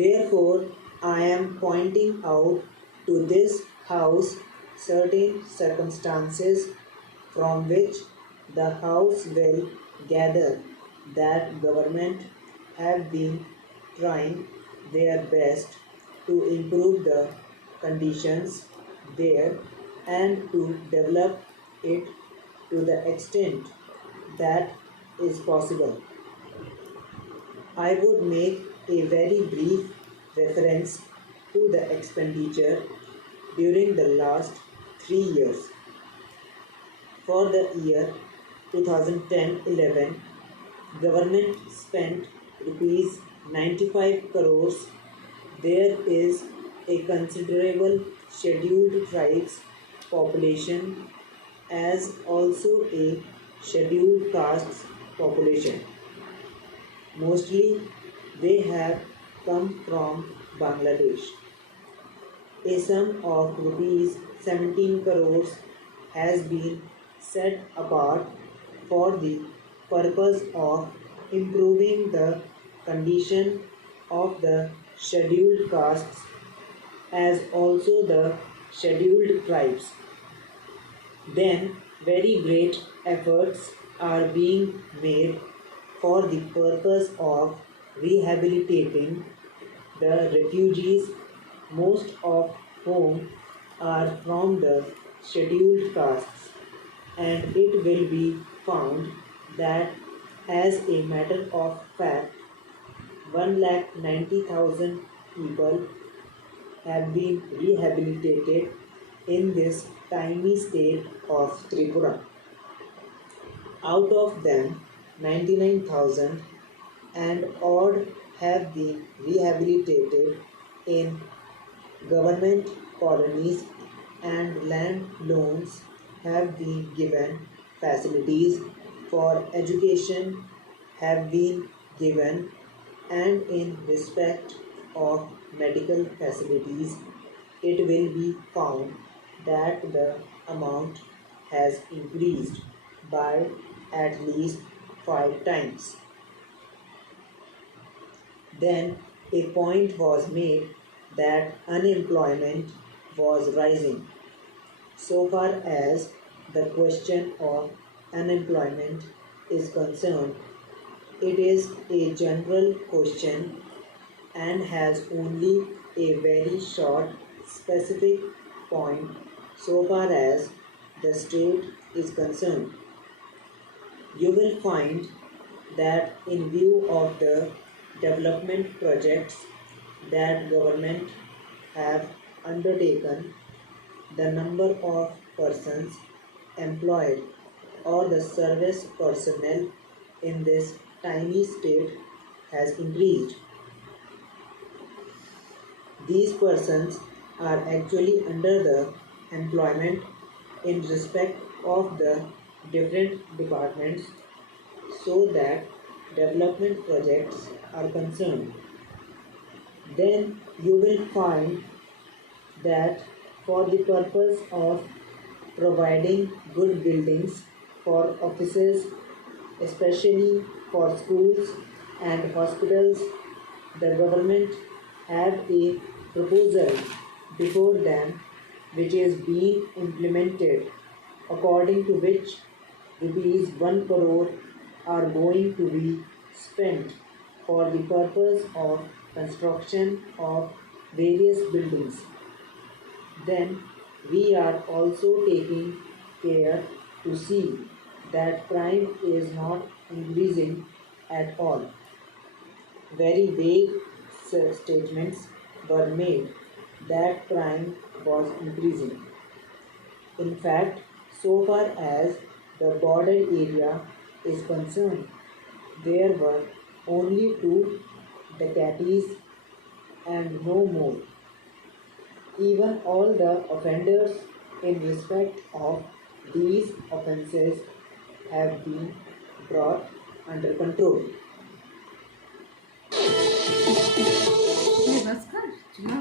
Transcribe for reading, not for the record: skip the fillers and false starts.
Therefore, I am pointing out to this House certain circumstances from which the House will gather that government have been trying their best to improve the conditions there and to develop it to the extent that is possible. I would make a very brief reference to the expenditure during the last 3 years. For the year 2010-11, government spent rupees 95 crores. There is a considerable scheduled tribes population as also a scheduled castes population. Mostly they have come from Bangladesh. A sum of rupees 17 crores has been set apart for the purpose of improving the condition of the scheduled castes as also the scheduled tribes. Then very great efforts are being made for the purpose of rehabilitating the refugees, most of whom are from the scheduled castes, and it will be found that as a matter of fact 1,90,000 people have been rehabilitated in this tiny state of Tripura. Out of them, 99,000 and odd have been rehabilitated in government colonies, and land loans have been given, facilities for education have been given, and in respect of medical facilities, it will be found that the amount has increased by at least 5 times. Then a point was made that unemployment was rising. So far as the question of unemployment is concerned, it is a general question and has only a very short specific point so far as the state is concerned. You will find that in view of the development projects that government have undertaken, the number of persons employed or the service personnel in this tiny state has increased. These persons are actually under the employment in respect of the different departments so that development projects are concerned. Then you will find that for the purpose of providing good buildings for offices, especially for schools and hospitals, the government have a proposal before them which is being implemented, according to which rupees 1 crore are going to be spent for the purpose of construction of various buildings. Then we are also taking care to see that crime is not increasing at all. Very vague statements were made that crime was increasing. In fact, so far as the border area is concerned, there were only 2 dacoities and no more. Even all the offenders in respect of these offences have been brought under control. बस कर चुना